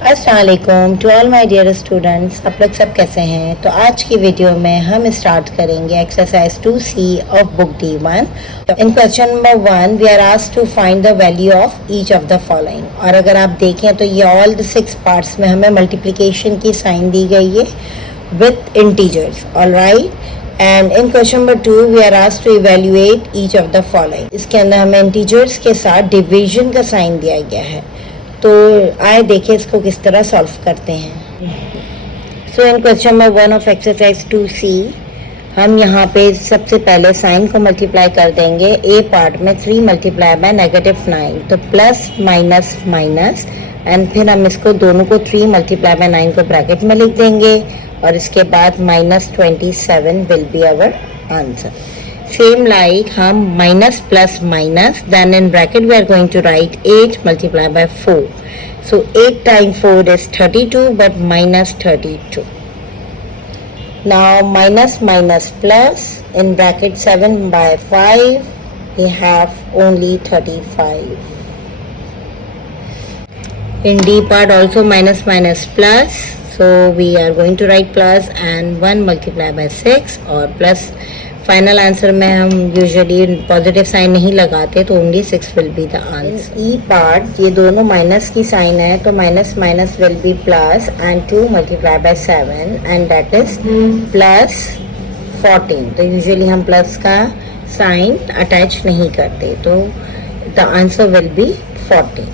अस्सलाम वालेकुम to all my dear students. आप लोग सब कैसे हैं? तो आज की वीडियो में हम स्टार्ट करेंगे exercise 2C of book D1। In question number 1 we are asked to find the value of each of the following. और अगर आप देखें तो ये ऑल द 6 पार्ट्स में हमें मल्टीप्लिकेशन की साइन दी गई है with integers. Alright, and in question number 2 we are asked to evaluate each of the following. इसके अंदर हमें इंटीजर्स के साथ डिवीजन का साइन दिया गया है। तो आए देखें इसको किस तरह सॉल्व करते हैं। So in question number 1 of exercise 2C हम यहाँ पे सबसे पहले साइन को मल्टीप्लाई कर देंगे। ए पार्ट में 3 मल्टीप्लाई बाय -9, तो प्लस माइनस माइनस, एंड फिर हम इसको दोनों को 3 मल्टीप्लाई बाय 9 को ब्रैकेट में लिख देंगे और इसके बाद -27 will be our answer. Same like हम minus plus minus, then in bracket we are going to write 8 multiplied by 4. So 8 times 4 is 32, but minus 32. Now minus minus plus, in bracket 7 by 5 we have only 35. In D part also minus minus plus, so we are going to write plus and 1 multiplied by 6 or plus. Final answer में हम usually positive sign नहीं लगाते, तो only 6 will be the answer. E part ये दोनों minus की sign है, तो minus minus will be plus and 2 multiply bye 7 and that is plus 14। तो यूजुअली हम प्लस का साइन अटैच नहीं करते, तो द आंसर विल बी 14।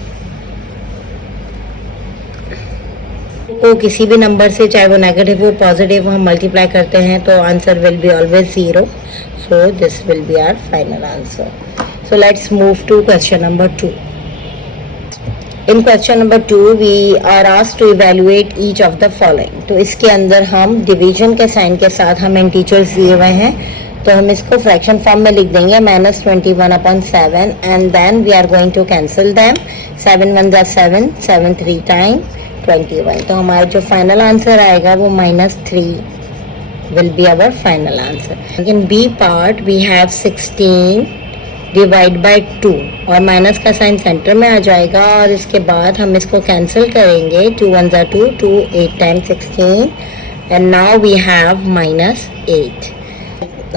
को किसी भी नंबर से, चाहे वो नेगेटिव हो पॉजिटिव, हम मल्टीप्लाई करते हैं तो answer will be always 0। So this will be our final answer. So let's move to question number 2। In question number 2 we are asked to evaluate each of the following. तो इसके अंदर हम division के sign के साथ हमें integers दिए हुए हैं, तो हम इसको फ्रैक्शन फॉर्म में लिख देंगे -21/7 and then we are going to cancel them. 7 1 7, 7 3 time 21। तो हमारा जो फाइनल आंसर आएगा वो -3 will be our final answer. In b part we have 16 divide by 2 और माइनस का साइन सेंटर में आ जाएगा और इसके बाद हम इसको कैंसिल करेंगे। 2 1 2, 2 8 times 16 and now we have -8।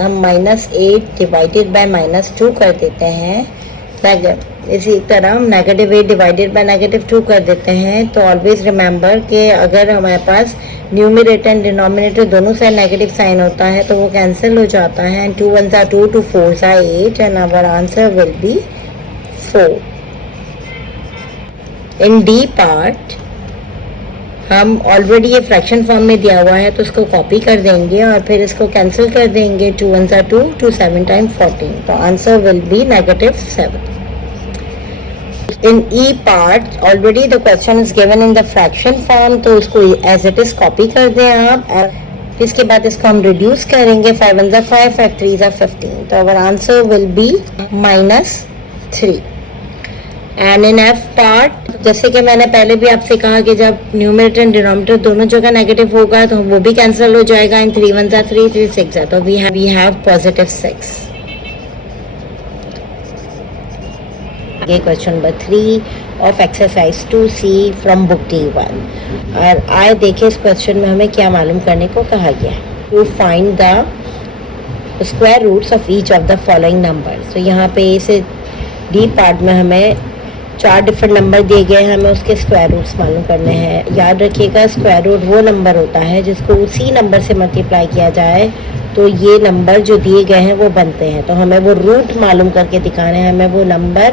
हम -8 डिवाइडेड बाय -2 कर देते हैं। इसी तरह हम -8 डिवाइडेड बाय -2 कर देते हैं। तो ऑलवेज रिमेंबर कि अगर हमारे पास न्यूमरेटर एंड डिनोमिनेटर दोनों साइड नेगेटिव साइन होता है तो वो कैंसिल हो जाता है। And 2 1 2, 2 4 8 and our answer will be 4। In d part हम ऑलरेडी ये फ्रैक्शन फॉर्म में दिया हुआ है, तो इसको कॉपी कर देंगे और फिर इसको कैंसिल कर देंगे। 2 1 2, 2 7 टाइम 14, तो answer will be -7। In E part already the question is given in the fraction form, तो उसको as it is copy कर दें आप। इसके बाद इसको हम रिड्यूस करेंगे। 5 1 5, 5 3 15, तो our answer will be -3। And in F part जैसे कि मैंने पहले भी आपसे कहा कि जब न्यूमरेटर एंड डिनोमिनेटर दोनों जगह नेगेटिव होगा तो वो भी कैंसिल हो जाएगा। इन 3 1 3, 3 6, तो वी हैव +6। ये question number 3 of exercise 2C from book D1। और आए देखें इस क्वेश्चन में हमें क्या मालूम करने को कहा गया है। To find the square roots of each of the following number. तो यहाँ पे इसे डी पार्ट में हमें 4 डिफरेंट नंबर दिए गए हैं, हमें उसके स्क्वायर रूट्स मालूम करने हैं। याद रखिएगा स्क्वायर रूट वो नंबर होता है जिसको उसी नंबर से मल्टीप्लाई किया जाए तो ये नंबर जो दिए गए हैं वो बनते हैं। तो हमें वो रूट मालूम करके दिखाना है, हमें वो नंबर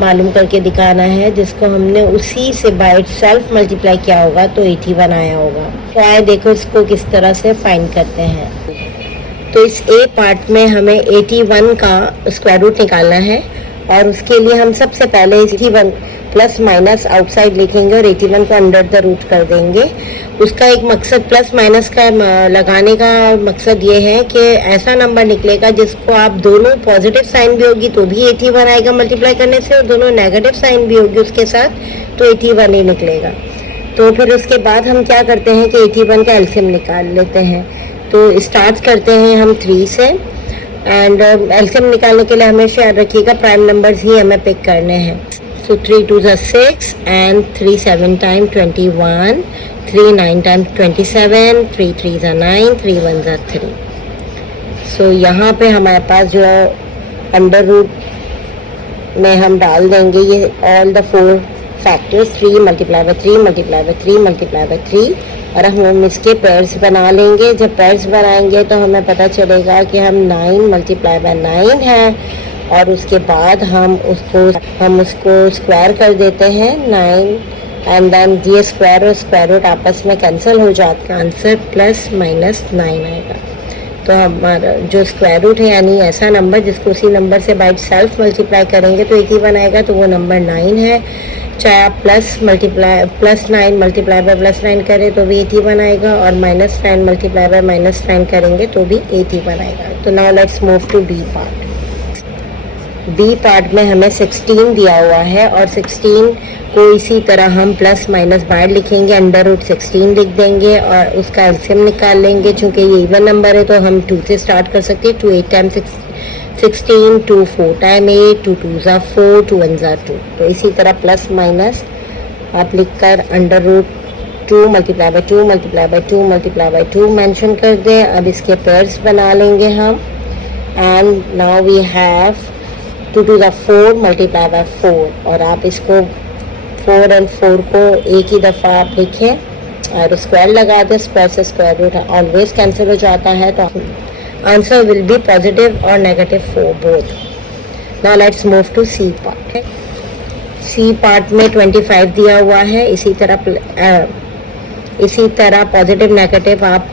मालूम करके दिखाना है जिसको हमने उसी से बाय इटसेल्फ मल्टीप्लाई किया होगा तो 81 आया होगा। तो आए देखो इसको किस तरह से फाइंड करते हैं। तो इस ए पार्ट में हमें 81 का स्क्वायर रूट निकालना है और उसके लिए हम सबसे पहले 81 प्लस माइनस आउटसाइड लिखेंगे और 81 को अंडर द रूट कर देंगे। उसका एक मकसद प्लस माइनस का लगाने का मकसद ये है कि ऐसा नंबर निकलेगा जिसको आप दोनों पॉजिटिव साइन भी होगी तो भी 81 आएगा मल्टीप्लाई करने से, और दोनों नेगेटिव साइन भी होगी उसके साथ तो 81 ही निकलेगा। तो फिर उसके बाद हम क्या करते हैं कि 81 का एलसीएम निकाल लेते हैं। तो स्टार्ट करते हैं हम 3 से एंड एलसीएम निकालने के लिए हमेशा याद रखिएगा प्राइम नंबर्स ही हमें पिक करने हैं। So 3 2s are 6 and 3 7 times 21, 3 9 times 27, 3 3s are 9, 3 1s are 3. So यहाँ पे हमारे पास जो अंडर रूट में हम डाल देंगे ये all the 4 factors, 3 multiply by 3 multiply by 3 multiply by 3, और हम इसके पेयर्स बना लेंगे. जब पेयर्स बनाएंगे तो हमें पता चलेगा कि हम 9 मल्टीप्लाई बाय 9 है, और उसके बाद हम उसको स्क्वायर कर देते हैं 9, एंड देन ये स्क्वायर और स्क्वायर रूट आपस में कैंसिल हो जाता है. आंसर प्लस माइनस 9 आएगा. तो हमारा जो स्क्वायर रूट है यानी ऐसा नंबर जिसको उसी नंबर से बाई सेल्फ मल्टीप्लाई करेंगे तो 81 आएगा, तो वो नंबर 9 है. चाहे आप प्लस 9 मल्टीप्लाई बाय प्लस 9 करें तो भी 81 आएगा, और माइनस 9 मल्टीप्लाई बाय माइनस 9 करेंगे तो भी 81 आएगा. तो now let's move to b part. B part में हमें 16 दिया हुआ है, और 16 को इसी तरह हम प्लस माइनस बाहर लिखेंगे, अंडर रूट 16 लिख देंगे और उसका एलसीएम निकाल लेंगे. चूँकि ये इवन नंबर है तो हम 2 से स्टार्ट कर सकते हैं. 2 8 times 16, 2 4 time 8, 2 2s are 4, 2 1s are 2. तो इसी तरह प्लस माइनस आप लिखकर under root 2 multiply by 2 multiply by 2 multiply by 2 mention कर दें. अब इसके पेयर्स बना लेंगे हम, and now we have 2 2s are 4 multiply by 4, और आप इसको 4 और 4 को एक ही दफ़ा आप लिखें और स्क्वायर लगा दें. स्क्वायर से स्क्वायर रूट ऑलवेज कैंसिल हो जाता है, तो आंसर विल बी पॉजिटिव और negative for both. Now let's move to c part. C part में 25 दिया हुआ है. इसी तरह पॉजिटिव नेगेटिव आप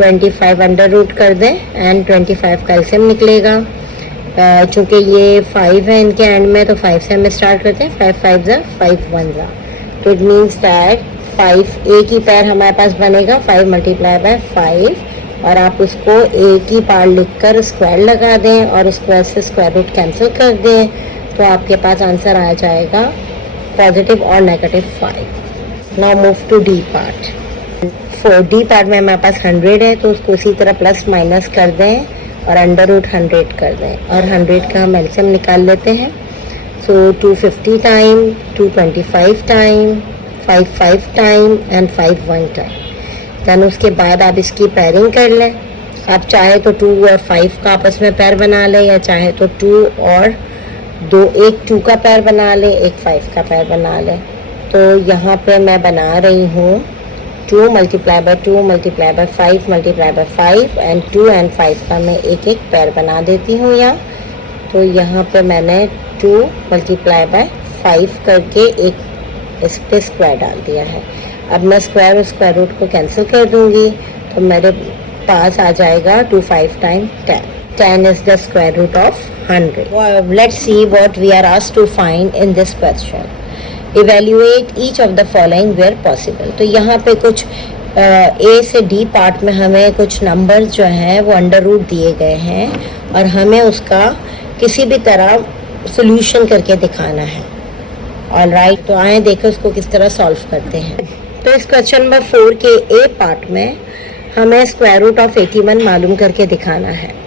25 अंडर रूट कर दें एंड 25 का एलसीएम निकलेगा. चूँकि ये 5 है इनके एंड में, तो 5 से हम स्टार्ट करते हैं. 5 5 जा 5 1 जा, तो इट मीन्स दैट 5 एक ही पैर हमारे पास बनेगा 5 मल्टीप्लाई बाय 5, और आप उसको एक ही पार्ट लिखकर स्क्वायर लगा दें और स्क्वायर से स्क्वायर रूट कैंसिल कर दें, तो आपके पास आंसर आ जाएगा पॉजिटिव और negative 5. Now move to d part. For d part में हमारे पास 100 है, तो उसको इसी तरह प्लस माइनस कर दें और अंडर रूट 100 कर दें, और 100 का हम एलसीएम निकाल लेते हैं. So 250 time, 225 time, 5 5 time and 5 1 time. Then उसके बाद आप इसकी पेयरिंग कर लें. आप चाहे तो 2 और 5 का आपस में पेयर बना लें, या चाहे तो 2 और 2 एक 2 का पेयर बना लें, एक 5 का पेयर बना लें. तो यहाँ पे मैं बना रही हूँ 2 multiply by 2 multiply by 5 multiply by 5, and 2 and 5 का मैं एक एक पेयर बना देती हूँ यहाँ. तो यहाँ पे मैंने 2 मल्टीप्लाई बाय 5 करके एक इस पे स्क्वायर डाल दिया है. अब मैं स्क्वायर और स्क्वायर रूट को कैंसिल कर दूँगी, तो मेरे पास आ जाएगा 2 5 time 10. 10 is the square root of 100. Let's see what we are asked to find in this question. Evaluate each of the following where possible. तो यहाँ पे कुछ ए से डी पार्ट में हमें कुछ नंबर जो हैं वो अंडर रूट दिए गए हैं, और हमें उसका किसी भी तरह सोल्यूशन करके दिखाना है. ऑलराइट, तो आए देखें उसको किस तरह सॉल्व करते हैं. तो इस क्वेश्चन नंबर 4 के ए पार्ट में हमें स्क्वायर रूट ऑफ 81 मालूम करके दिखाना है.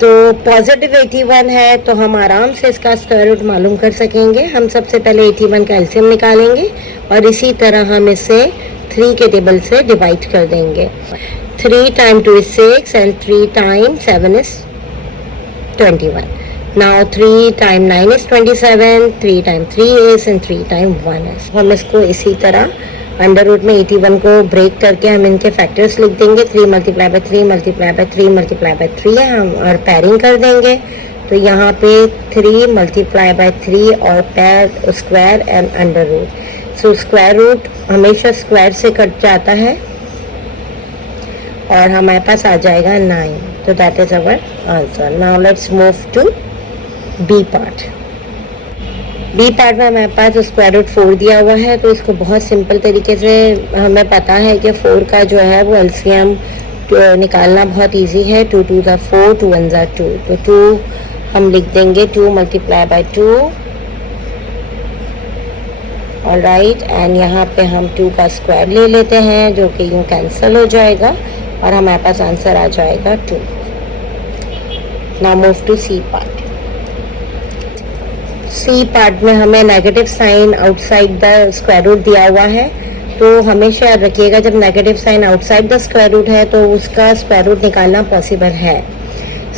तो पॉजिटिव 81 है, तो हम आराम से इसका स्क्वायर रूट मालूम कर सकेंगे. हम सबसे पहले 81 का एलसीएम निकालेंगे, और इसी तरह हम इसे 3 के टेबल से डिवाइड कर देंगे. 3 time 2 is 6 and 3 time 7 is 21. Now 3 time 9 is 27, 3 time 3 is and 3 time 1 is. हम इसको इसी तरह अंडर रूट में 81 को ब्रेक करके हम इनके फैक्टर्स लिख देंगे. 3 multiply by 3 multiply by 3 multiply by 3 है हम, और पेयरिंग कर देंगे. तो यहाँ पे 3 मल्टीप्लाई बाय 3 और pair square and under root. So square root हमेशा स्क्वायर से कट जाता है, और हमारे पास आ जाएगा 9. तो that is our answer. Now let's move to b part. B part में हमारे पास स्क्वायर रूट 4 दिया हुआ है, तो इसको बहुत सिंपल तरीके से हमें पता है कि 4 का जो है वो एलसीएम निकालना बहुत इजी है. 2 2s are 4, 2 1s are 2. तो 2 हम लिख देंगे 2 मल्टीप्लाई बाय 2. ऑलराइट, एंड यहाँ पे हम 2 का स्क्वायर ले लेते हैं, जो कि यूँ कैंसिल हो जाएगा, और हमारे पास आंसर आ जाएगा 2. Now move to c part. C part में हमें negative sign outside the square root दिया हुआ है, तो हमेशा याद रखिएगा जब negative sign outside the square root है तो उसका स्क्वायर रूट निकालना पॉसिबल है।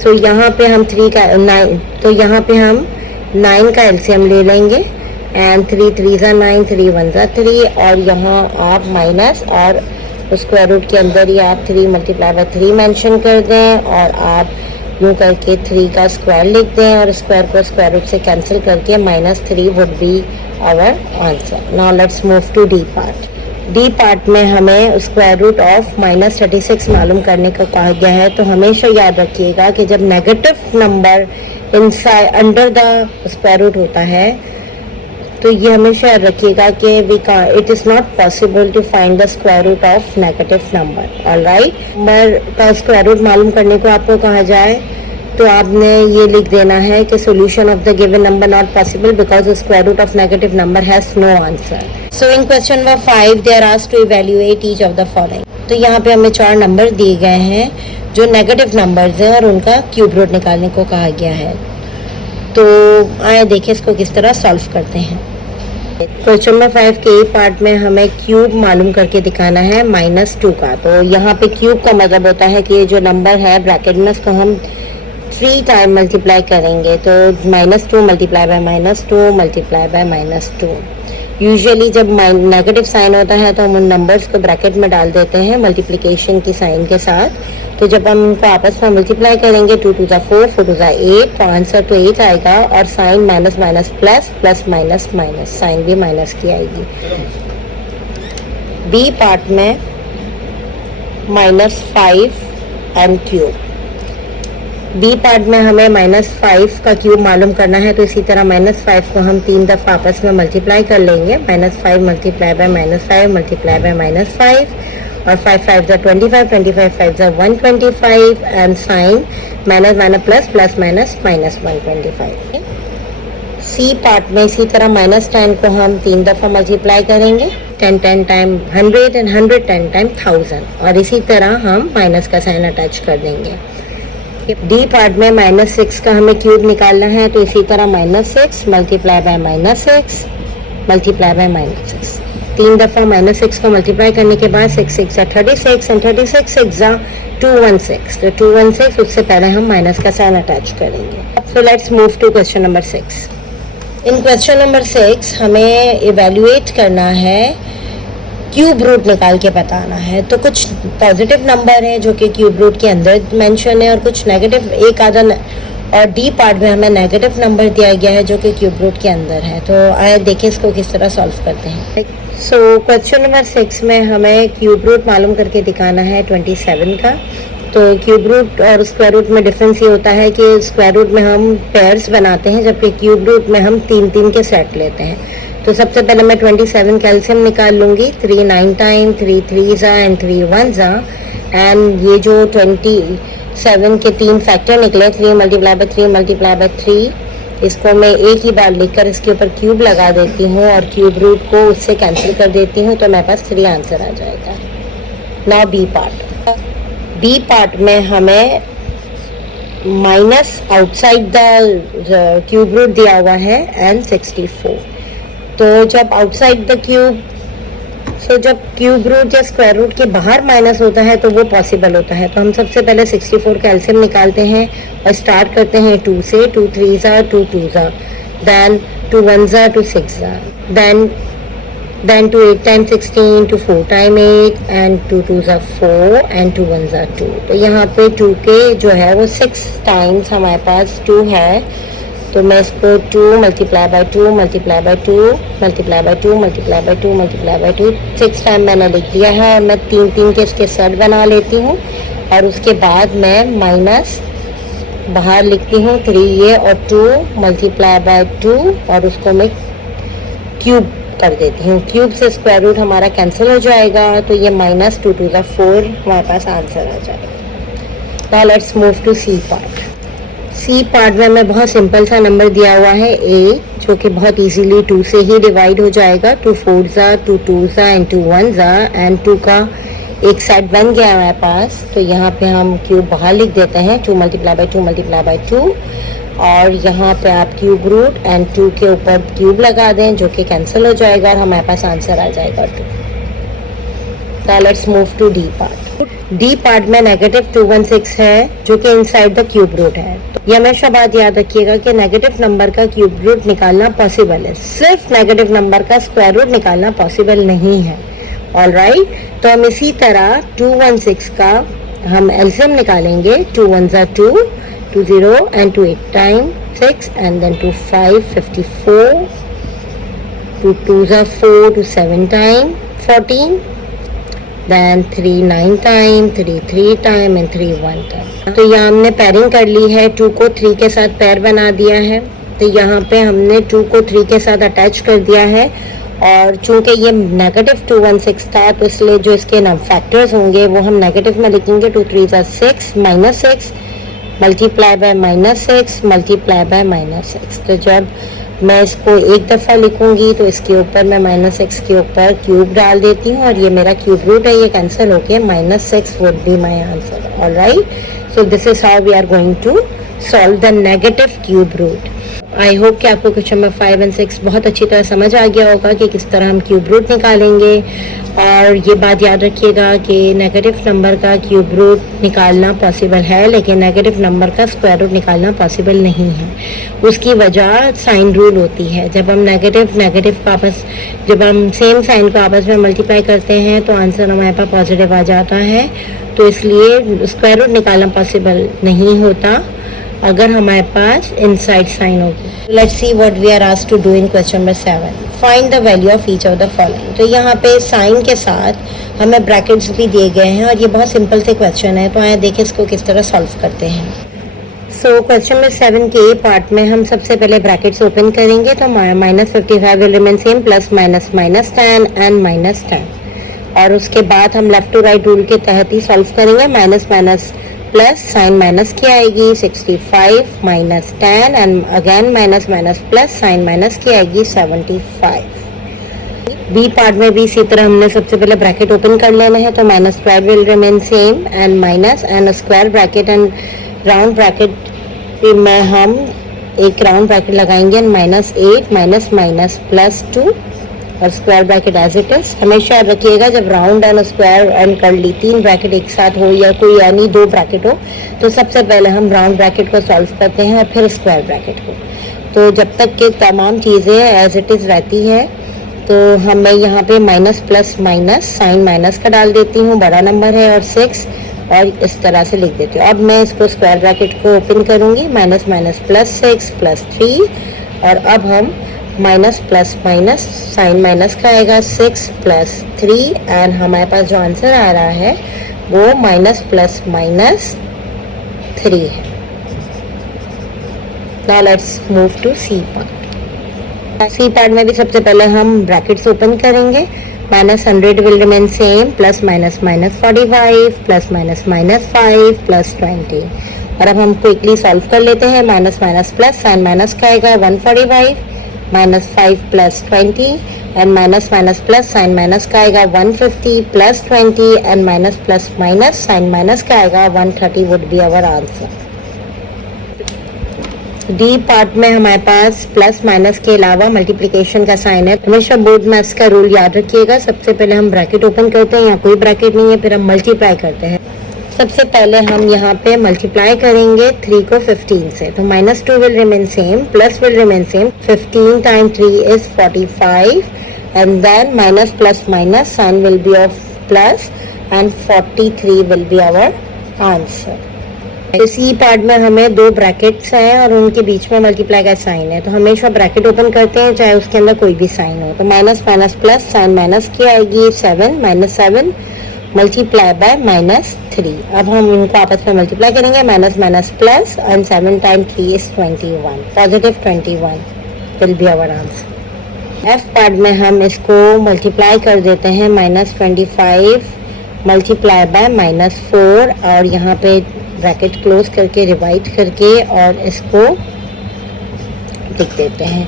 सो यहाँ पे हम 3 का 9, तो यहाँ पे हम 9 का एलसीएम ले लेंगे एंड 3 3 ज़ा 9, 3 1 ज़ा 3, और यहाँ आप माइनस और स्क्वायर रूट के अंदर ही आप 3 मल्टीप्लाई बाय 3 मेंशन कर दें और आप यूँ करके 3 का स्क्वायर लिख दें और स्क्वायर को स्क्वायर रूट से कैंसिल करके -3 would be our answer. Now let's move to d part. D part में हमें स्क्वायर रूट ऑफ -36 मालूम करने को कहा गया है, तो हमेशा याद रखिएगा कि जब negative number inside under the square root होता है तो ये हमेशा याद रखिएगा कि it is not possible to find the square root of negative number. Alright, number का स्क्वायर रूट मालूम करने को आपको कहा जाए तो आपने ये लिख देना है कि solution of the given number not possible because the square root of negative number has no answer. So in question number 5 they are asked to evaluate each of the following. तो यहाँ पे हमें 4 नंबर दिए गए हैं जो negative numbers हैं और उनका क्यूब रूट निकालने को कहा गया है। तो आए देखें इसको किस तरह सॉल्व करते हैं। क्वेश्चन नंबर 5 के पार्ट में हमें क्यूब मालूम करके दिखाना है -2 का। तो यहाँ पे क्यूब का मतलब होता है कि ये जो नंबर है ब्रैकेट में उसको हम 3 टाइम मल्टीप्लाई करेंगे, तो -2 multiply by -2 multiply by -2। Usually जब नेगेटिव साइन होता है तो हम उन नंबर्स को ब्रैकेट में डाल देते हैं मल्टीप्लिकेशन की साइन के साथ। तो जब हम इनको आपस में मल्टीप्लाई करेंगे 2 2 ज़ा 4, 4 2 ज़ा 8, तो आंसर तो 8 आएगा और sign minus minus plus, plus minus minus, sign भी माइनस की आएगी। बी पार्ट में -5 एंड क्यूब। बी पार्ट में हमें -5 का क्यूब मालूम करना है, तो इसी तरह -5 को हम 3 दफ़ा आपस में मल्टीप्लाई कर लेंगे। -5 मल्टीप्लाई बाय -5 मल्टीप्लाई बाय -5 और 5 5 ज़ा 25, 25 5 ज़ा 125 and sign minus minus plus, plus minus minus 125। C part में इसी तरह -10 को हम 3 दफ़ा मल्टीप्लाई करेंगे, 10 10 टाइम 100 एंड 100 10 टाइम 1000, और इसी तरह हम माइनस का साइन अटैच कर देंगे। डी पार्ट में -6 का हमें क्यूब निकालना है, तो इसी तरह -6 मल्टीप्लाई बाय -6 मल्टीप्लाई बाय -6, 3 दफ़ा -6 को मल्टीप्लाई करने के बाद 6 6 ज़ा 36 एंड 36 6 ज़ा 216, तो 216 उससे पहले हम माइनस का साइन अटैच करेंगे। So let's move to question number 6। In question number 6 हमें इवेल्युएट करना है, क्यूब रूट निकाल के बताना है। तो कुछ पॉजिटिव नंबर हैं जो कि क्यूब रूट के अंदर मेंशन है और कुछ नेगेटिव, एक आधा, और डी पार्ट में हमें नेगेटिव नंबर दिया गया है जो कि क्यूब रूट के अंदर है। तो आइए देखें इसको किस तरह सॉल्व करते हैं। सो क्वेश्चन नंबर 6 में हमें क्यूब रूट मालूम करके दिखाना है 27 का। तो क्यूब रूट और स्क्वायर रूट में डिफरेंस ये होता है कि स्क्वायर रूट में हम पेयर्स बनाते हैं जबकि क्यूब रूट में हम 3 के सेट लेते हैं। तो सबसे पहले मैं 27 का एलसीएम निकाल लूँगी, 3 9 टाइम, 3 3 ज़ा एंड 3 1 ज़ा, एंड ये जो 27 के 3 फैक्टर निकले, 3 मल्टीप्लाई बाय 3 मल्टीप्लाई बाय 3, इसको मैं एक ही बार लिखकर इसके ऊपर क्यूब लगा देती हूँ और क्यूब रूट को उससे कैंसिल कर देती हूँ, तो मेरे पास 3 आंसर आ जाएगा। Now b part. B part में हमें minus outside the cube root दिया हुआ है एंड 64। तो जब आउटसाइड द क्यूब, जब क्यूब रूट या स्क्वायर रूट के बाहर माइनस होता है तो वो पॉसिबल होता है। तो हम सबसे पहले 64 का एलसीएम निकालते हैं और स्टार्ट करते हैं 2 से, 2 3 ज़ा 2 2 ज़ा, देन 2 1 ज़ा 2 6 ज़ा, देन 2 8 टाइम 16, 2 4 टाइम 8 एंड 2 2 ज़ा 4 एंड 2 1 ज़ा 2। तो यहाँ पे 2 के जो है वो 6 टाइम्स हमारे पास 2 है, तो मैं इसको 2 multiply by 2 multiply by 2 multiply by 2 multiply by 2 multiply by 2 6 time मैंने लिख दिया है। और मैं 3 के इसके सेट बना लेती हूँ और उसके बाद मैं माइनस बाहर लिखती हूँ 3 ये और 2 मल्टीप्लाई बाय 2 और उसको मैं क्यूब कर देती हूँ। क्यूब से स्क्वायर रूट हमारा कैंसिल हो जाएगा, तो ये -2 2 ज़ा 4 हमारे पास आंसर आ जाएगा। Now let's move to c part. C part में हमें बहुत सिंपल सा नंबर दिया हुआ है a, जो कि बहुत इजीली 2 से ही डिवाइड हो जाएगा। 2 4 ज़ा 2 2 ज़ा एंड 2 1 ज़ा, एंड 2 का एक सेट बन गया हमारे पास। तो यहाँ पे हम क्यूब बाहर लिख देते हैं, 2 मल्टीप्लाई बाय 2 मल्टीप्लाई बाय 2 और यहाँ पे आप क्यूब रूट एंड 2 के ऊपर क्यूब लगा दें जो कि कैंसिल हो जाएगा और हमारे पास आंसर आ जाएगा 2। Now let's move to D part. D part में नेगेटिव 216 है जो कि इनसाइड द क्यूब रूट है। तो ये हमेशा बात याद रखिएगा कि नेगेटिव नंबर का क्यूब रूट निकालना पॉसिबल है, सिर्फ नेगेटिव नंबर का स्क्वायर रूट निकालना पॉसिबल नहीं है। ऑलराइट, तो हम इसी तरह 216 का हम एलसीएम निकालेंगे। 2 1 are 2, 2 0 and 2 8 time 6 and then 2 5 54, 2 2 are 4, 2 7 time 14, then 3 9 time, 3 3 time and 3 1 time। तो यहाँ हमने पेयरिंग कर ली है, 2 को 3 के साथ पेयर बना दिया है। तो यहाँ पे हमने 2 को 3 के साथ अटैच कर दिया है और चूंकि ये नेगेटिव 216 था तो इसलिए जो इसके ना फैक्टर्स होंगे वो हम नेगेटिव में लिखेंगे। 2 3 are 6 -6 multiply by -6 multiply by -6। तो जब मैं इसको एक दफ़ा लिखूंगी तो इसके ऊपर मैं -6 के ऊपर क्यूब डाल देती हूँ और ये मेरा क्यूब रूट है, ये कैंसिल होके -6 would be my answer. Alright, so this is how we are going to solve the negative cube root. I hope कि आपको क्वेश्चन नंबर 5 और 6 बहुत अच्छी तरह समझ आ गया होगा कि किस तरह हम क्यूब रूट निकालेंगे। और ये बात याद रखिएगा कि नेगेटिव नंबर का क्यूब रूट निकालना पॉसिबल है लेकिन नेगेटिव नंबर का स्क्वायर रूट निकालना पॉसिबल नहीं है। उसकी वजह साइन रूल होती है। जब हम जब हम सेम साइन को आपस में मल्टीप्लाई करते हैं तो आंसर हमारे पास पॉजिटिव आ जाता है। तो इसलिए स्क्वायर रूट निकालना पॉसिबल नहीं होता अगर हमारे पास इनसाइड साइन होगी। Let's see what we are asked to do in question number 7। Find the value of each of the following. तो यहाँ पे साइन के साथ हमें ब्रैकेट्स भी दिए गए हैं और ये बहुत सिंपल से क्वेश्चन है। तो आइए देखें इसको किस तरह सॉल्व करते हैं। सो क्वेश्चन नंबर 7 के पार्ट में हम सबसे पहले ब्रैकेट्स ओपन करेंगे। तो -55 will remain same, plus minus -10 and -10। और उसके बाद हम लेफ्ट टू राइट रूल के तहत ही सॉल्व करेंगे। Minus minus plus, sign minus की आएगी 65 -10 and again minus minus plus, sign minus की आएगी 75। बी पार्ट में भी इसी तरह हमने सबसे पहले ब्रैकेट ओपन कर लेना है। तो -12 will remain same and minus and square bracket and round bracket में हम एक राउंड ब्रैकेट लगाएंगे। -8 माइनस माइनस +2 और square bracket as it is. हमेशा याद रखिएगा जब राउंड एंड स्क्वायर एंड कर ली 3 ब्रैकेट एक साथ हो या कोई यानी 2 ब्रैकेट हो तो सबसे पहले हम राउंड ब्रैकेट को सॉल्व करते हैं और फिर स्क्वायर ब्रैकेट को। तो जब तक कि तमाम चीज़ें एज इट इज़ रहती है तो मैं यहाँ पे minus plus minus sign minus का डाल देती हूँ, बड़ा नंबर है, और 6 और इस तरह से लिख देती हूँ। अब मैं इसको स्क्वायर ब्रैकेट को ओपन करूँगी। माइनस माइनस +6 +3 और अब हम minus plus minus sign minus का आएगा 6 + 3 एंड हमारे पास जो आंसर आ रहा है वो -+- 3 है। Now let's move to c part. C part में भी सबसे पहले हम ब्रैकेट्स ओपन करेंगे। -100 will remain same, plus minus -45 plus minus -5 + 20। और अब हम क्विकली सॉल्व कर लेते हैं। Minus minus plus, sign minus का आएगा 145 -5 + 20 and minus minus plus sign minus का आएगा 150 + 20 and minus plus minus sign minus का आएगा 130 would be our answer. D part में हमारे पास प्लस माइनस के अलावा मल्टीप्लिकेशन का साइन है। हमेशा बोर्ड मैथ्स का रूल याद रखिएगा। सबसे पहले हम ब्रैकेट ओपन करते हैं, यहाँ कोई ब्रैकेट नहीं है, फिर हम मल्टीप्लाई करते हैं। सबसे पहले हम यहाँ पे मल्टीप्लाई करेंगे 3 को 15 से। तो -2 will remain same, plus will remain same. 15 time 3 is 45 and then minus plus minus sign will be of plus and 43 will be our answer. इसी पार्ट में हमें 2 ब्रैकेट्स हैं और उनके बीच में मल्टीप्लाई का साइन है। तो हमेशा ब्रैकेट ओपन करते हैं चाहे उसके अंदर कोई भी साइन हो। तो minus minus plus sign minus की आएगी 7 -7 मल्टीप्लाई बाय -3। अब हम इनको आपस में मल्टीप्लाई करेंगे। Minus minus plus and 7 time 3 is 21, positive 21 will be our answer. F part में हम इसको मल्टीप्लाई कर देते हैं। -25 मल्टीप्लाई बाय -4 और यहाँ पे ब्रैकेट क्लोज करके डिवाइड करके और इसको लिख देते हैं।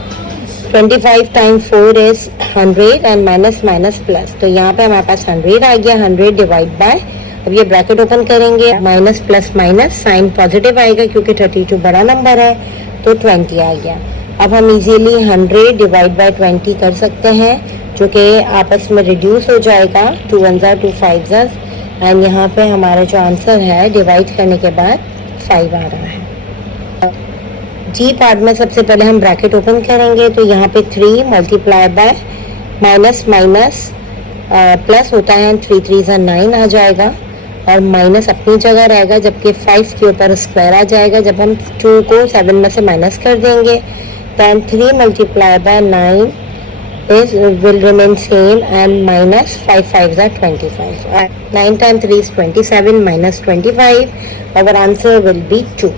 25 time 4 is 100 and minus minus plus. तो यहाँ पे हमारे पास 100 आ गया। 100 डिवाइड बाय, अब ये ब्रैकेट ओपन करेंगे। Minus plus minus sign positive आएगा क्योंकि 32 बड़ा नंबर है। तो 20 आ गया। अब हम इजीली 100 डिवाइड बाय 20 कर सकते हैं, जो कि आपस में रिड्यूस हो जाएगा, 2 1 2 5 एंड यहाँ पे हमारा जो आंसर है डिवाइड करने के बाद 5 आ रहा है। जी पार्ट में सबसे पहले हम ब्रैकेट ओपन करेंगे, तो यहाँ पे 3 multiply by minus minus plus होता है, 3 3 9 आ जाएगा और माइनस अपनी जगह रहेगा, जबकि 5 के ऊपर स्क्वायर आ जाएगा। जब हम 2 को 7 में से माइनस कर देंगे, then 3 multiplied by 9 will remain same and minus 5 5s are 25. 9 times 3 is 27 minus 25. Our answer will be 2.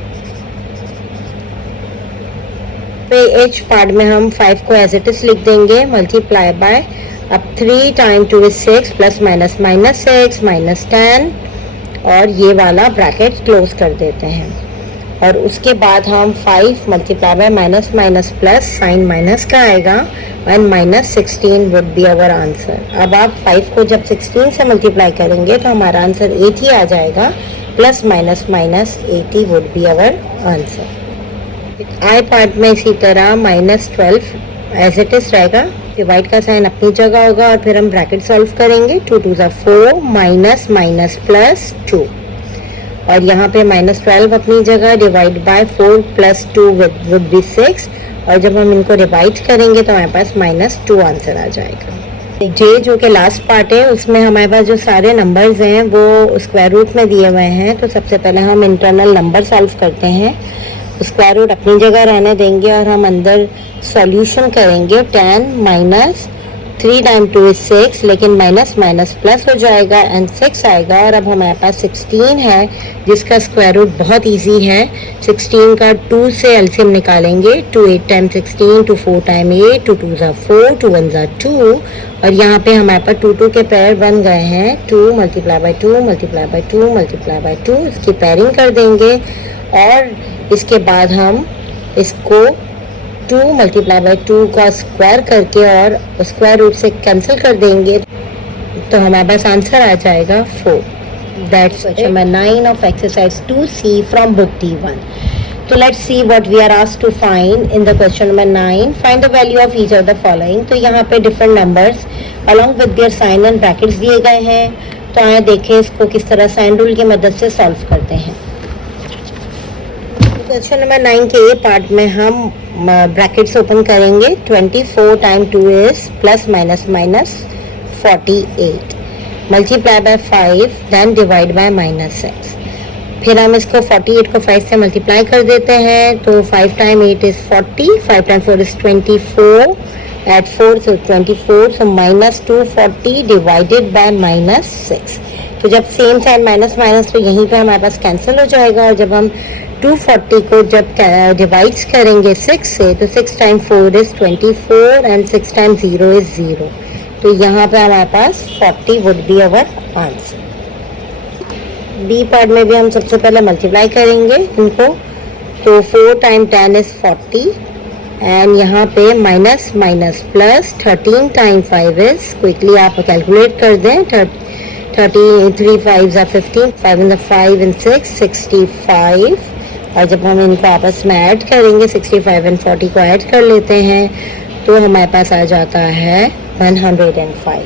पे H पार्ट में हम 5 को एज इट इज लिख देंगे, मल्टीप्लाई बाय, अब 3 time 2 is 6 plus minus minus 6 minus 10 और ये वाला ब्रैकेट क्लोज कर देते हैं। और उसके बाद हम 5 multiply by minus minus plus sign minus का आएगा and minus 16 would be our answer. अब आप 5 को जब 16 से मल्टीप्लाई करेंगे तो हमारा आंसर 80 आ जाएगा, plus minus minus 80 would be our answer. I part में इसी तरह माइनस 12 एज इट इज रहेगा, डिवाइड का साइन अपनी जगह होगा और फिर हम ब्रैकेट सॉल्व करेंगे। 2 2 4 माइनस माइनस प्लस 2 और यहाँ पे माइनस 12 अपनी जगह, divide by 4 plus 2 would be 6 और जब हम इनको डिवाइड करेंगे तो हमारे पास माइनस 2 आंसर आ जाएगा। जे जो कि लास्ट पार्ट है, उसमें हमारे पास जो सारे नंबर्स हैं वो स्क्वायर रूट में दिए हुए हैं, तो सबसे पहले हम इंटरनल नंबर सॉल्व करते हैं। स्क्वायर रूट अपनी जगह रहने देंगे और हम अंदर सॉल्यूशन करेंगे। 10 माइनस 3 टाइम 2 is 6, लेकिन माइनस माइनस प्लस हो जाएगा एंड 6 आएगा। और अब हमारे पास 16 है जिसका स्क्वायर रूट बहुत इजी है। 16 का 2 से एलसीएम निकालेंगे, 2 8 टाइम 16, 2 4 टाइम 8, 2 2 4, 2 1 2 और यहाँ पे हमारे पास 2 2 के पेयर बन गए हैं। 2 multiply by 2 multiply by 2 multiply by 2, इसकी पेयरिंग कर देंगे और इसके बाद हम इसको 2 मल्टीप्लाई बाय 2 का स्क्वायर करके और स्क्वायर रूट से कैंसिल कर देंगे तो हमारे पास आंसर आ जाएगा 4। That's question number 9 of exercise 2C from book D1. तो let's see what we are asked to find in the question number 9. Find the value of each of the following. तो यहाँ पे different numbers along with their sign and brackets दिए गए हैं, तो आए देखें इसको किस तरह साइन रूल की मदद से सॉल्व करते हैं। क्वेश्चन नंबर 9 के ए पार्ट में हम ब्रैकेट्स ओपन करेंगे। 24 time 2 is plus minus minus 48 multiply by 5 then divide by minus 6। फिर हम इसको 48 को 5 से मल्टीप्लाई कर देते हैं, तो 5 time 8 is 40, 5 time 4 is 24, eight 4 so 24, so minus 240 divided by minus 6। तो जब सेम साइन माइनस माइनस तो यहीं पे हमारे पास कैंसिल हो जाएगा और जब हम 240 को जब डिवाइड करेंगे 6 से, तो 6 time 4 is 24 and 6 time 0 is 0, तो यहाँ पे हमारे पास 40 would be our answer. B part में भी हम सबसे पहले मल्टीप्लाई करेंगे इनको, तो 4 टाइम 10 इज 40 एंड यहाँ पे minus minus plus 13 time 5 is, quickly आप कैलकुलेट कर दें, 33 5 are 15, 5 in the 5 and 6 65 और जब हम इनको आपस में ऐड करेंगे 65 and 40 को ऐड कर लेते हैं तो हमारे पास आ जाता है 105।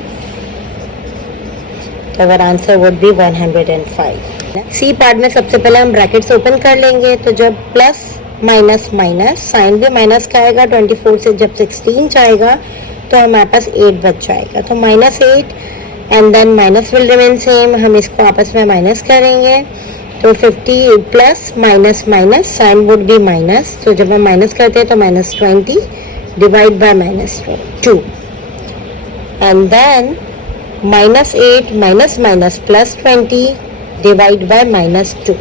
तो our answer would be 105। C part में सबसे पहले हम ब्रैकेट्स ओपन कर लेंगे, तो जब प्लस माइनस माइनस साइन भी माइनस का आएगा, 24 से जब 16 जाएगा तो हमारे पास 8 बच जाएगा, तो minus 8 and then minus will remain same. हम इसको आपस में माइनस करेंगे तो 50 plus minus minus sign would be minus, तो जब हम माइनस करते हैं तो minus 20 divide by minus 2 and then minus 8 minus minus plus 20 divide by minus 2।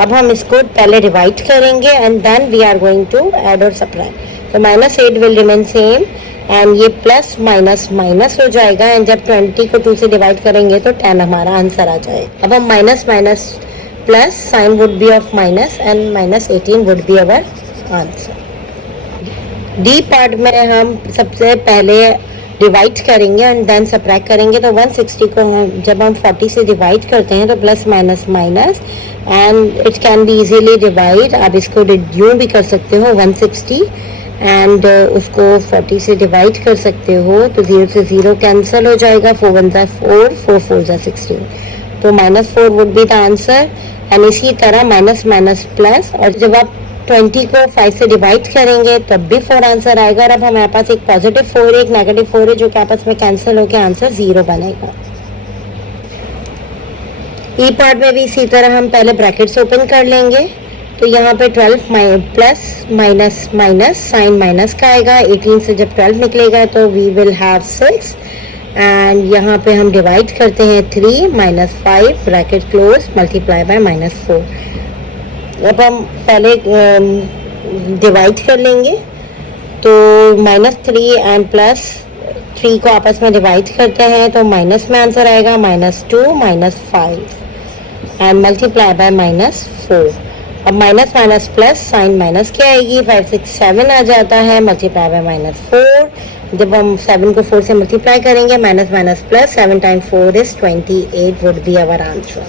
अब हम इसको पहले डिवाइड करेंगे and then we are going to add और सब्ट्रैक्ट, तो minus 8 will remain same and ये प्लस माइनस माइनस हो जाएगा एंड जब 20 को 2 से डिवाइड करेंगे तो 10 हमारा आंसर आ जाएगा। अब हम minus minus plus sign would B of minus and minus 18 would be our answer. D part में हम सबसे पहले डिवाइड करेंगे एंड देन सबट्रैक्ट करेंगे। तो 160 को जब हम 40 से डिवाइड करते हैं तो plus minus minus and it can be easily divide. आप इसको यूँ भी कर सकते हो 160 एंड उसको 40 से डिवाइड कर सकते हो तो 0 से 0 कैंसिल हो जाएगा। 4 1 ज़ा 4, 4 4 ज़ा 16, तो -4 would be the answer. And इसी तरह माइनस माइनस प्लस, और जब आप 20 को 5 से डिवाइड करेंगे तब भी 4 आंसर आएगा। और अब हमारे पास एक पॉजिटिव 4 है, एक नेगेटिव 4 है, जो कि आपस में कैंसिल होकर आंसर 0 बनेगा। ई पार्ट में भी इसी तरह हम पहले ब्रैकेट्स ओपन कर लेंगे। तो यहाँ पे 12 plus minus minus sign minus का आएगा। 18 से जब 12 निकलेगा तो वी विल हैव 6 एंड यहाँ पे हम डिवाइड करते हैं 3 -5 ब्रैकेट क्लोज मल्टीप्लाई बाय -4। अब हम पहले डिवाइड कर लेंगे तो -3 एंड +3 को आपस में डिवाइड करते हैं तो माइनस में आंसर आएगा -2 -5 एंड मल्टीप्लाई बाय -4। अब minus minus plus sign minus क्या आएगी, 5 6 7 आ जाता है मल्टीप्लाई बाय -4। जब हम 7 को 4 से मल्टीप्लाई करेंगे minus minus plus 7 times 4 is 28 would be our answer.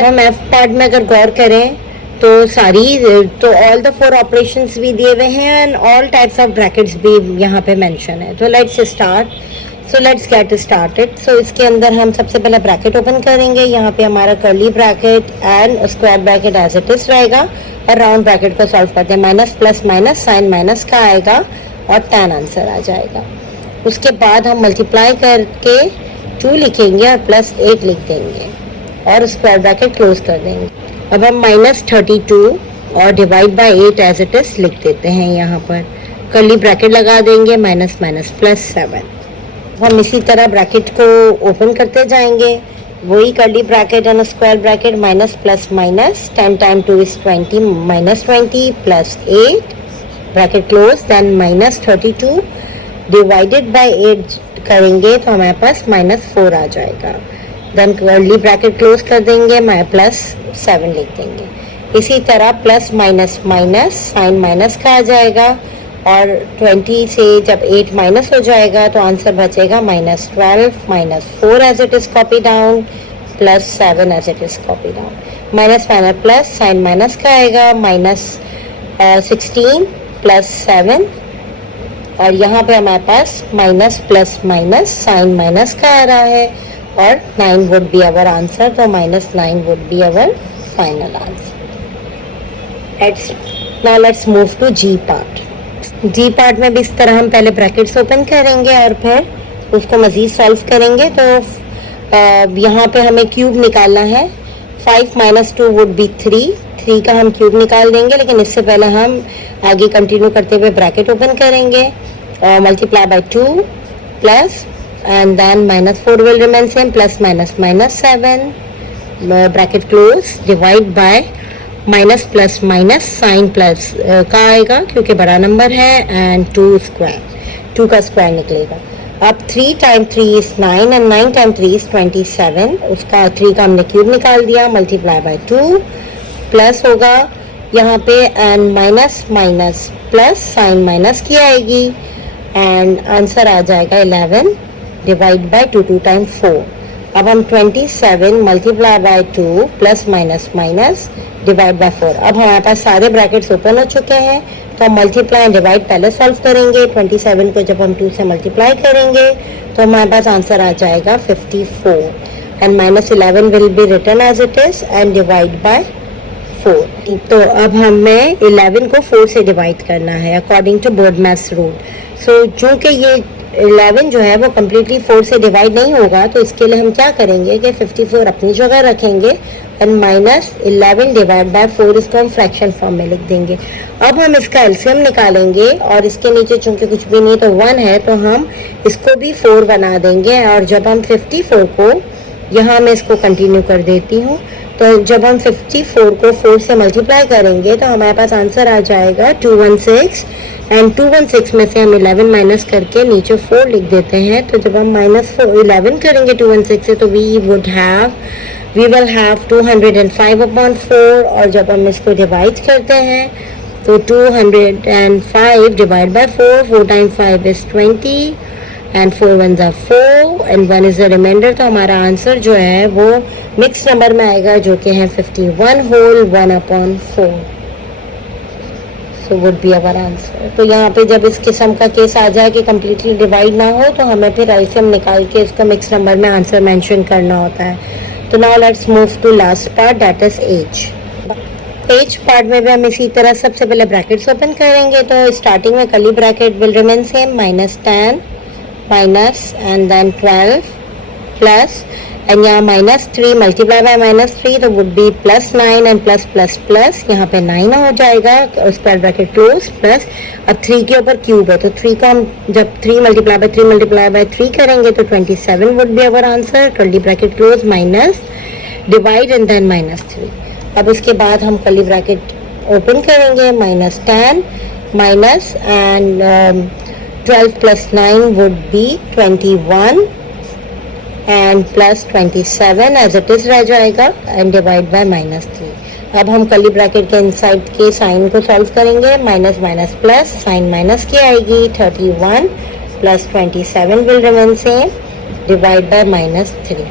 हम एफ पार्ट में अगर गौर करें तो ऑल द 4 ऑपरेशंस भी दिए हुए हैं and all types of brackets भी यहाँ पे मेंशन है। तो लेट्स गेट स्टार्टेड। सो इसके अंदर हम सबसे पहले ब्रैकेट ओपन करेंगे। यहाँ पे हमारा curly bracket and square bracket as it is रहेगा और राउंड ब्रैकेट को सॉल्व करते हैं। Minus plus minus sign minus का आएगा और tan आंसर आ जाएगा। उसके बाद हम मल्टीप्लाई करके 2 लिखेंगे और +8 लिख देंगे और स्क्वायर ब्रैकेट क्लोज कर देंगे। अब हम -32 और divide by 8 as it is लिख देते हैं। यहाँ पर कर्ली ब्रैकेट लगा देंगे माइनस माइनस +7। हम इसी तरह ब्रैकेट को ओपन करते जाएंगे, वही curly bracket and square bracket minus plus minus 10 time 2 is 20 -20 +8 bracket close then -32 divided by 8 करेंगे तो हमारे पास -4 आ जाएगा। देन कर्ली ब्रैकेट क्लोज कर देंगे +7 लिख देंगे। इसी तरह plus minus minus sign minus का आ जाएगा और 20 से जब 8 माइनस हो जाएगा तो आंसर बचेगा -12 -4 as it is copy down +7 as it is copy down. Minus minus plus sign minus का आएगा -16 +7 और यहाँ पे हमारे पास minus plus minus sign minus का आ रहा है और 9 वुड बी अवर आंसर। तो -9 would be our final answer. Now let's move to G part. G part में भी इस तरह हम पहले ब्रैकेट्स ओपन करेंगे और फिर उसको मज़ीद सॉल्व करेंगे। तो यहाँ पे हमें क्यूब निकालना है। 5 - 2 वुड बी 3 का हम क्यूब निकाल देंगे, लेकिन इससे पहले हम आगे कंटिन्यू करते हुए ब्रैकेट ओपन करेंगे और multiply by 2 plus and then -4 will remain same plus minus -7 bracket close divide by minus plus minus sign plus का आएगा क्योंकि बड़ा नंबर है एंड 2 का स्क्वायर निकलेगा। अब 3 time 3 is 9 and 9 time 3 is 27। उसका 3 का हमने क्यूब निकाल दिया मल्टीप्लाई बाय 2 प्लस होगा यहाँ पे and minus minus plus sign minus की आएगी एंड आंसर आ जाएगा 11 डिवाइड बाय 2 टाइम 4। अब हम 27 multiply by 2 plus minus minus divide by 4। अब हमारे पास सारे ब्रैकेट्स ओपन हो चुके हैं तो हम मल्टीप्लाई एंड डिवाइड पहले सॉल्व करेंगे। 27 को जब हम 2 से मल्टीप्लाई करेंगे तो हमारे पास आंसर आ जाएगा 54 and -11 will be written as it is and divide by 4। तो अब हमें 11 को 4 से डिवाइड करना है according to board maths rule. So चूँकि ये 11 जो है वो कम्प्लीटली 4 से डिवाइड नहीं होगा तो इसके लिए हम क्या करेंगे कि 54 अपनी जगह रखेंगे एंड -11 डिवाइड बाय 4 इसको हम फ्रैक्शन फॉर्म में लिख देंगे। अब हम इसका एलसीएम निकालेंगे और इसके नीचे चूंकि कुछ भी नहीं तो 1 है तो हम इसको भी 4 बना देंगे। और जब हम 54 को यहाँ मैं इसको कंटिन्यू कर देती हूँ तो जब हम 54 को 4 से मल्टीप्लाई करेंगे तो हमारे पास आंसर आ जाएगा 216 एंड 216 में से हम 11 माइनस करके नीचे 4 लिख देते हैं। तो जब हम -11 करेंगे 216 से तो वी विल हैव 205/4 और जब हम इसको डिवाइड करते हैं तो 205 divide by 4, 4 time 5 is 20 and 4 1 are 4 and 1 is the reminder. तो हमारा आंसर जो है वो मिक्स नंबर में आएगा, जो कि है 51 whole 1/4। So would be our answer. तो यहाँ पे जब इस किस्म का केस आ जाए कि कम्प्लीटली डिवाइड ना हो, तो हमें फिर एलसीएम निकाल के इसको मिक्स नंबर में आंसर मेंशन करना होता है। तो now let's move to last part, that is H. H part में भी हम इसी तरह सबसे पहले ब्रैकेट्स ओपन करेंगे। तो स्टार्टिंग में curly bracket will remain same, -10 minus and then 12 plus, and यहाँ -3 मल्टीप्लाई बाय -3 तो would be +9 and plus plus plus, यहाँ पे 9 हो जाएगा, स्क्वायर ब्रैकेट क्लोज, प्लस अब 3 के ऊपर क्यूब है, तो 3 को हम जब 3 मल्टीप्लाई बाय 3 करेंगे तो 27 would be our answer, curly bracket close, minus divide and then -3। अब इसके बाद हम कर्ली ब्रैकेट ओपन करेंगे, -10 minus and 12 plus 9 would be 21 and plus 27 as it is रह जाएगा and divide by -3। अब हम कर्ली ब्रैकेट के इनसाइड के साइन को सॉल्व करेंगे, minus minus plus, sign minus की आएगी, 31 plus 27 will remain same, divide by -3।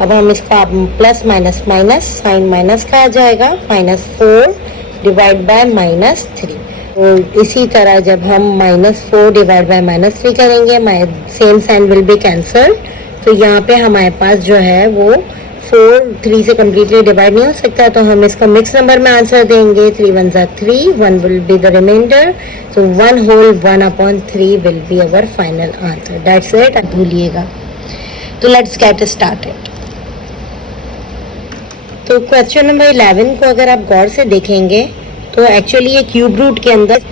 अब हम इसका plus minus minus, sign minus का आ जाएगा, -4 डिवाइड बाय -3। तो इसी तरह जब हम -4 डिवाइड बाय -3 करेंगे, same sign will be cancel. तो यहाँ पे हमारे पास जो है वो 4 3 से कम्प्लीटली डिवाइड नहीं हो सकता, तो हम इसका मिक्स नंबर में आंसर देंगे, 3 1 are 3, 1 will be the reminder, so 1 whole 1/3 will be our final answer, that's it, भूलिएगा। तो लेट्स गेट स्टार्टेड। तो क्वेश्चन नंबर 11 को अगर आप गौर से देखेंगे तो एक्चुअली ये क्यूब रूट के अंदर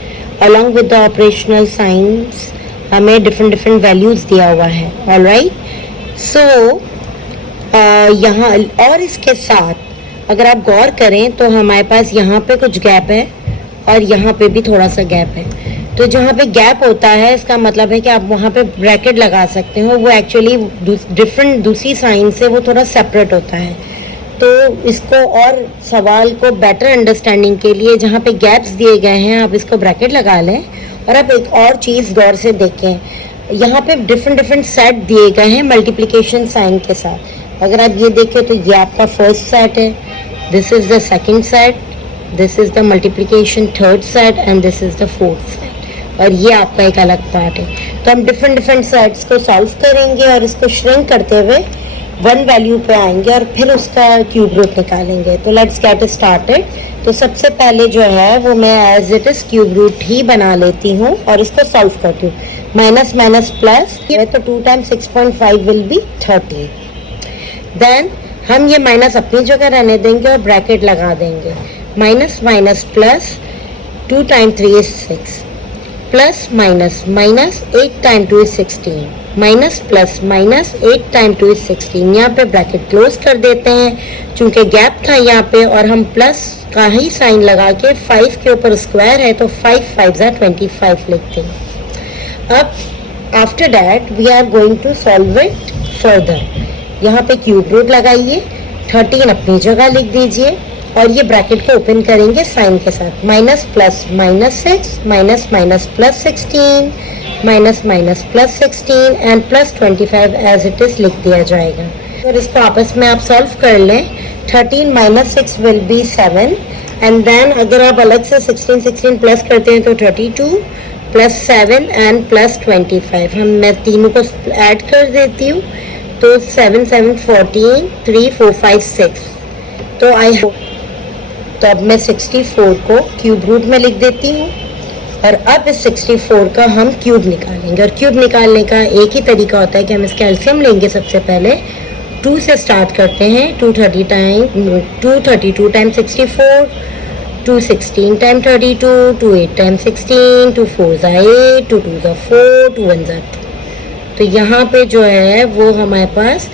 along with the operational science हमें डिफरेंट वैल्यूज दिया हुआ है, ऑलराइट। सो यहाँ और इसके साथ अगर आप गौर करें तो हमारे पास यहाँ पे कुछ गैप है और यहाँ पे भी थोड़ा सा गैप है। तो जहाँ पे गैप होता है इसका मतलब है कि आप वहाँ पे ब्रैकेट लगा सकते हो, वो एक्चुअली डिफरेंट दूसरी साइन से वो थोड़ा सेपरेट होता है। तो इसको और सवाल को बेटर अंडरस्टैंडिंग के लिए जहाँ पे गैप्स दिए गए हैं आप इसको ब्रैकेट लगा लें। और अब एक और चीज़ गौर से देखें, यहाँ पे डिफरेंट सेट दिए गए हैं मल्टीप्लिकेशन साइन के साथ। अगर आप ये देखें तो ये आपका फर्स्ट सेट है, this is the second set, this is the multiplication third set and this is the fourth set, और ये आपका एक अलग पार्ट है। तो हम डिफरेंट सेट्स को सॉल्व करेंगे और इसको श्रिंक करते हुए 1 वैल्यू पे आएंगे और फिर उसका क्यूब रूट निकालेंगे। तो लेट्स गेट स्टार्टेड। तो सबसे पहले जो है वो मैं as it is cube root ही बना लेती हूँ और इसको सॉल्व करती हूँ। माइनस माइनस प्लस, ये तो 2 टाइम्स 6.5 विल बी 30। देन हम ये माइनस अपनी जगह रहने देंगे और ब्रैकेट लगा देंगे। Minus minus plus, 2 time 3 is 6, plus minus minus 8 time 2 is 16, minus plus minus 8 time 2 is 16। यहाँ पे ब्रैकेट क्लोज कर देते हैं चूंकि गैप था यहाँ पे, और हम प्लस का ही साइन लगा के 5 के ऊपर स्क्वायर है तो 5 5 are 25 लिखते हैं। अब after that we are going to solve it further. यहाँ पे क्यूब रूट लगाइए, 13 अपनी जगह लिख दीजिए और ये ब्रैकेट को ओपन करेंगे साइन के साथ। Minus plus minus 6, minus minus plus 16, minus minus plus 16 and plus 25 as it is लिख दिया जाएगा। और इसको आपस में आप सॉल्व कर लें। 13 minus 6 will be 7 and then अगर आप अलग से 16 प्लस करते हैं तो 32 प्लस 7 एंड प्लस 25। मैं तीनों को ऐड कर देती हूँ तो 7 7 14 3 4 5 6। तो आई होप, तो अब मैं 64 को क्यूब रूट में लिख देती हूँ और अब इस 64 का हम क्यूब निकालेंगे। और क्यूब निकालने का एक ही तरीका होता है कि हम इसका एलसीएम लेंगे। सबसे पहले 2 से स्टार्ट करते हैं, 232 टाइम 64, 216 टाइम 32, 28 टाइम 16, 2 4 8, 2 2 4, 2 1 2। तो यहाँ पे जो है वो हमारे पास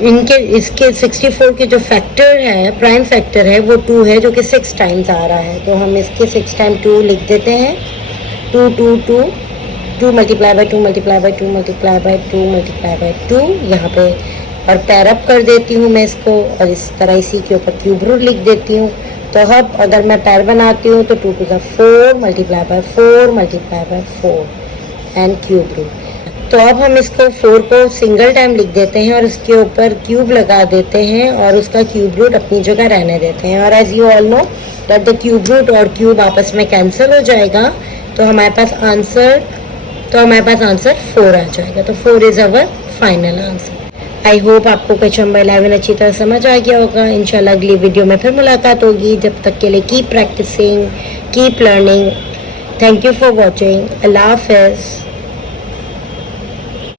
इनके इसके 64 के जो फैक्टर है, प्राइम फैक्टर है, वो 2 है जो कि 6 टाइम्स आ रहा है। तो हम इसके 6 टाइम 2 लिख देते हैं। 2 2 2 2 multiply by 2 multiply by 2 multiply by 2 multiply by 2 यहाँ पे, और पैर अप कर देती हूँ मैं इसको और इस तरह इसी के ऊपर क्यूब रूट लिख देती हूँ। तो अब अगर मैं पैर बनाती हूँ तो 2 to the 4 multiply by 4 multiply by 4 and cube root. तो अब हम इसको 4 को सिंगल टाइम लिख देते हैं और इसके ऊपर क्यूब लगा देते हैं और उसका क्यूब रूट अपनी जगह रहने देते हैं। और as you all know that the cube root और क्यूब आपस में कैंसिल हो जाएगा, तो हमारे पास आंसर 4 आ जाएगा। तो 4 is our final answer. I hope आपको क्वेश्चन नंबर 11 अच्छी तरह समझ आ गया होगा। इंशाल्लाह अगली वीडियो में फिर मुलाकात होगी। जब तक के लिए keep practicing, keep learning. Thank you for watching. अल्लाह हाफिज़।